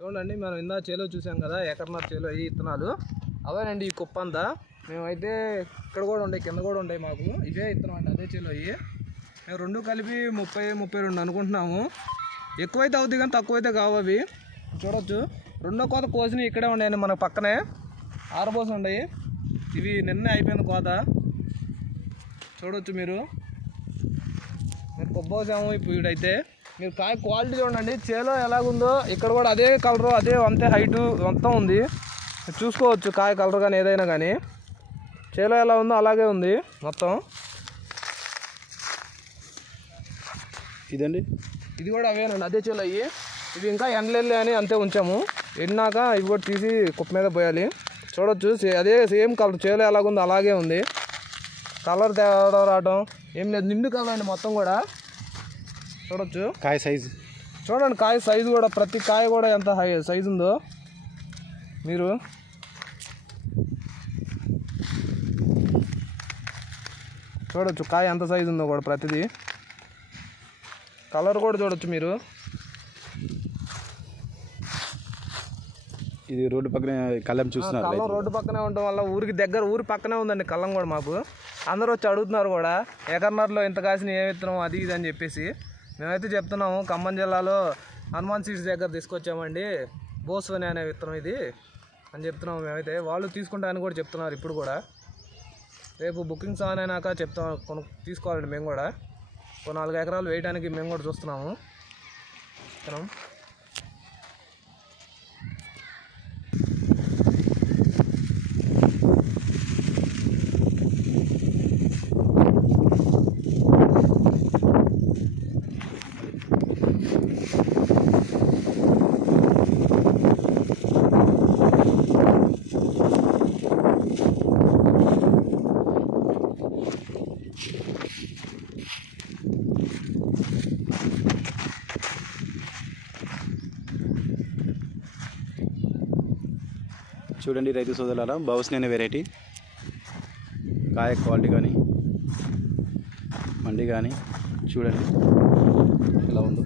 చూడండి, మనం ఇందా చేలో చూసాం కదా, ఎకర్నర్ చేలో ఈ విత్తనాలు అవేనండి. ఈ కుప్ప అంతా మేమైతే ఇక్కడ కూడా ఉంటాయి, కింద కూడా ఉంటాయి మాకు. ఇవే విత్తనం అండి, అదే చేలో అయ్యి. మేము రెండు కలిపి 30-32 అనుకుంటున్నాము. ఎక్కువైతే అవుతాయి కానీ తక్కువైతే కావు అవి. చూడొచ్చు, రెండో కోత కోసినవి ఇక్కడే ఉన్నాయండి, మన పక్కనే ఆరబోసి ఉన్నాయి. ఇవి నిన్నే అయిపోయింది కోత. చూడొచ్చు మీరు కొబ్బోసాము ఇప్పుడు వీడైతే. మీరు కాయ క్వాలిటీ చూడండి, చేలో ఎలాగుందో ఇక్కడ కూడా అదే కలరు, అదే అంతే హైటు మొత్తం ఉంది. చూసుకోవచ్చు కాయ కలర్ కానీ ఏదైనా కానీ. చేలో ఎలా ఉందో అలాగే ఉంది మొత్తం. ఇదండి, ఇది కూడా అవేనండి, అదే చేలో అయ్యి. ఇవి ఇంకా ఎండలెళ్ళి అని అంతే ఉంచాము. ఎండినాక ఇవి కూడా తీసి కుప్ప మీద పోయాలి. చూడొచ్చు, అదే సేమ్ కలర్, చేలో ఎలాగుందో అలాగే ఉంది. కలర్ తేవడం రావడం ఏం లేదు, నిండు కలర్ అండి మొత్తం కూడా. చూడొచ్చు కాయ సైజు చూడండి, కాయ సైజు కూడా, ప్రతి కాయ కూడా ఎంత సైజు ఉందో మీరు చూడొచ్చు. కాయ ఎంత సైజు ఉందో కూడా ప్రతిదీ. కలర్ కూడా చూడొచ్చు మీరు. ఇది రోడ్డు పక్కనే కళ్ళం చూస్తున్నారు. కళ్ళం రోడ్డు పక్కనే ఉండడం వల్ల ఊరి పక్కనే ఉందండి కళ్ళం కూడా మాకు. అందరూ వచ్చి అడుగుతున్నారు కూడా, ఎకర్నర్లో ఇంత కాసిన ఏ విత్తనం అది ఇది అని చెప్పేసి. మేమైతే చెప్తున్నాము, ఖమ్మం జిల్లాలో హనుమాన్ సీడ్స్ దగ్గర తీసుకొచ్చామండి, బోస్వని అనే విత్తనం ఇది అని చెప్తున్నాము మేమైతే. వాళ్ళు తీసుకుంటారని కూడా చెప్తున్నారు ఇప్పుడు కూడా. రేపు బుకింగ్స్ ఆన్ అయినాక చెప్తాం, తీసుకోవాలండి మేము కూడా. 4 ఎకరాలు వేయడానికి మేము కూడా చూస్తున్నాము. చూడండి రైతు సోదరులారా, బౌస్ని అనే వెరైటీ. కాయ క్వాలిటీ కానీ మండి కానీ చూడండి ఎలా ఉందో.